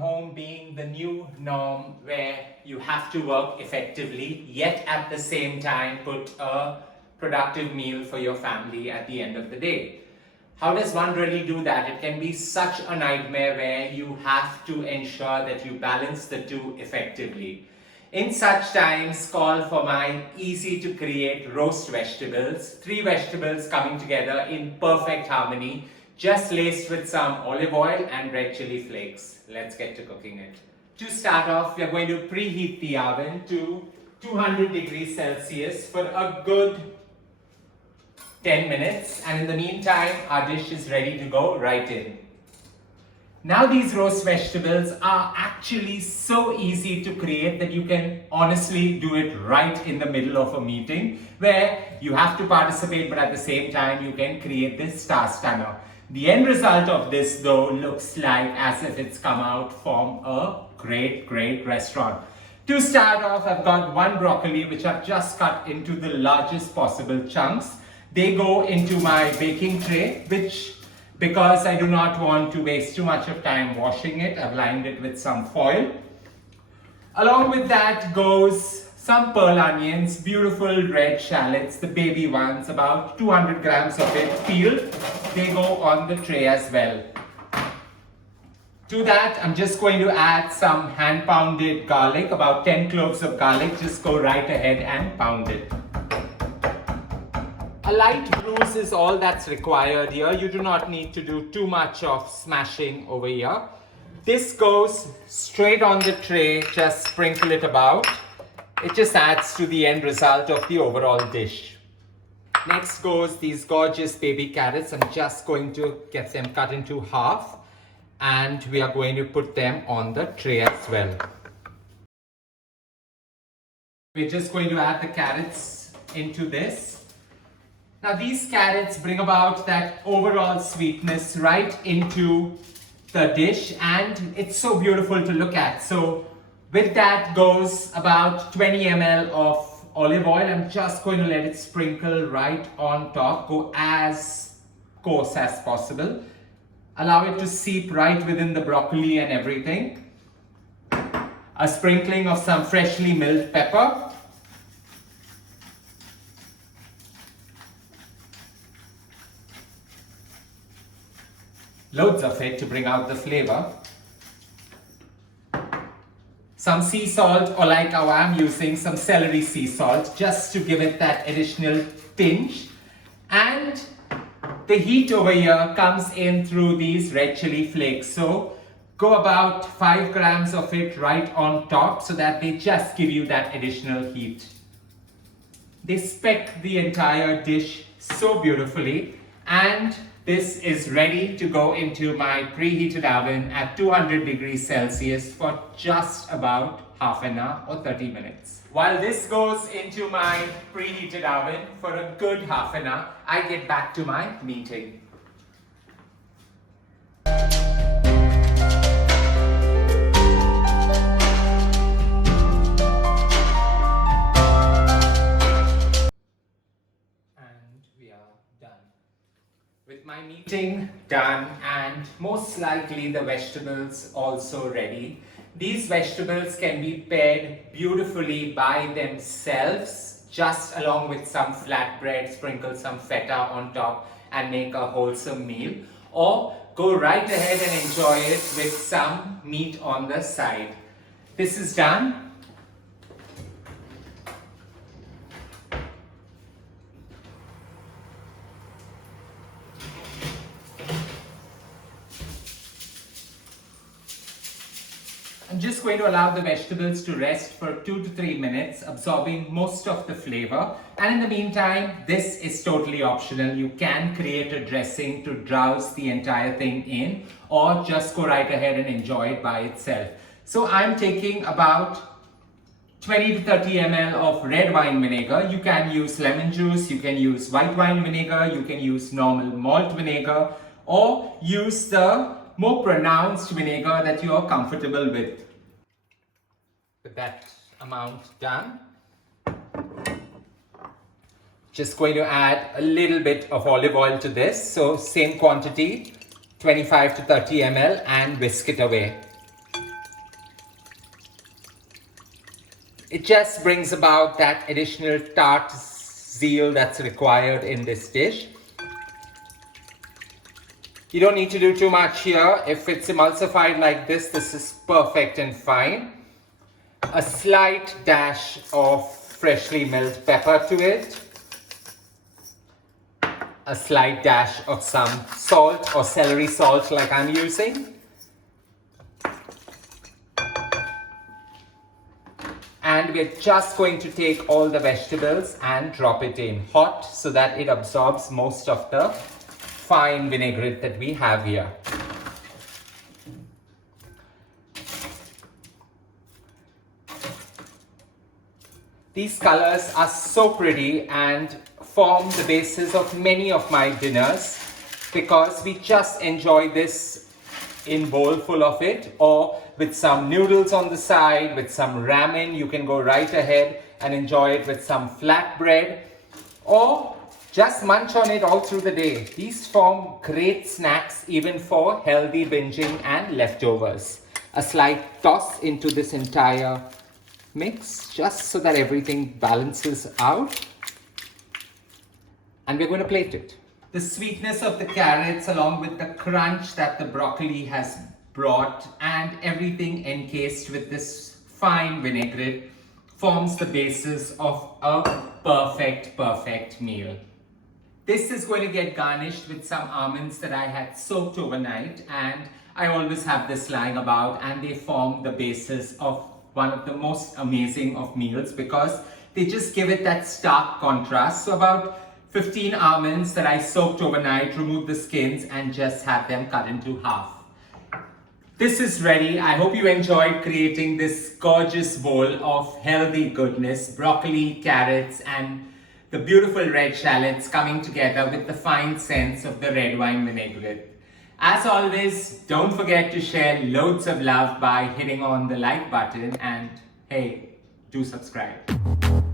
home being the new norm where you have to work effectively, yet at the same time put a productive meal for your family at the end of the day. How does one really do that? It can be such a nightmare where you have to ensure that you balance the two effectively. In such times, call for my easy to create roast vegetables. 3 vegetables coming together in perfect harmony, just laced with some olive oil and red chili flakes. Let's get to cooking it. To start off, we are going to preheat the oven to 200 degrees Celsius for a good 10 minutes. And in the meantime, our dish is ready to go right in. Now these roast vegetables are actually so easy to create that you can honestly do it right in the middle of a meeting where you have to participate, but at the same time you can create this star stunner. The end result of this though looks like as if it's come out from a great restaurant. To start off, I've got 1 broccoli which I've just cut into the largest possible chunks. They go into my baking tray, which, because I do not want to waste too much of time washing it, I've lined it with some foil. Along with that goes some pearl onions, beautiful red shallots, the baby ones, about 200 grams of it peeled. They go on the tray as well. To that, I'm just going to add some hand pounded garlic, about 10 cloves of garlic. Just go right ahead and pound it. A light bruise is all that's required here. You do not need to do too much of smashing over here. This goes straight on the tray, just sprinkle it about. It just adds to the end result of the overall dish. Next goes these gorgeous baby carrots. I'm just going to get them cut into half and we are going to put them on the tray as well. We're just going to add the carrots into this. Now these carrots bring about that overall sweetness right into the dish and it's so beautiful to look at. So with that goes about 20 ml of olive oil. I'm just going to let it sprinkle right on top, go as coarse as possible. Allow it to seep right within the broccoli and everything. A sprinkling of some freshly milled pepper. Loads of it to bring out the flavor. Some sea salt, or like how I'm using some celery sea salt, just to give it that additional pinch. And the heat over here comes in through these red chili flakes. So go about 5 grams of it right on top so that they just give you that additional heat. They speck the entire dish so beautifully, and this is ready to go into my preheated oven at 200 degrees Celsius for just about half an hour or 30 minutes. While this goes into my preheated oven for a good half an hour, I get back to my meeting. With my meeting done and most likely the vegetables also ready, these vegetables can be paired beautifully by themselves, just along with some flatbread, sprinkle some feta on top and make a wholesome meal, or go right ahead and enjoy it with some meat on the side. This is done. I'm just going to allow the vegetables to rest for 2 to 3 minutes, absorbing most of the flavor. And in the meantime, this is totally optional. You can create a dressing to douse the entire thing in, or just go right ahead and enjoy it by itself. So I'm taking about 20 to 30 ml of red wine vinegar. You can use lemon juice, you can use white wine vinegar, you can use normal malt vinegar, or use the more pronounced vinegar that you are comfortable with. With that amount done, just going to add a little bit of olive oil to this. So same quantity, 25 to 30 ml, and whisk it away. It just brings about that additional tart zeal that's required in this dish. You don't need to do too much here. If it's emulsified like this is perfect and fine. A slight dash of freshly milled pepper to it. A slight dash of some salt or celery salt like I'm using. And we're just going to take all the vegetables and drop it in hot so that it absorbs most of the fine vinaigrette that we have here. These colors are so pretty and form the basis of many of my dinners because we just enjoy this in bowl full of it, or with some noodles on the side, with some ramen. You can go right ahead and enjoy it with some flatbread, or just munch on it all through the day. These form great snacks even for healthy binging and leftovers. A slight toss into this entire mix just so that everything balances out. And we're going to plate it. The sweetness of the carrots along with the crunch that the broccoli has brought and everything encased with this fine vinaigrette forms the basis of a perfect meal. This is going to get garnished with some almonds that I had soaked overnight, and I always have this lying about, and they form the basis of one of the most amazing of meals because they just give it that stark contrast. So about 15 almonds that I soaked overnight, removed the skins and just had them cut into half. This is ready. I hope you enjoyed creating this gorgeous bowl of healthy goodness, broccoli, carrots and the beautiful red shallots coming together with the fine sense of the red wine vinaigrette. As always, don't forget to share loads of love by hitting on the like button, and hey, do subscribe.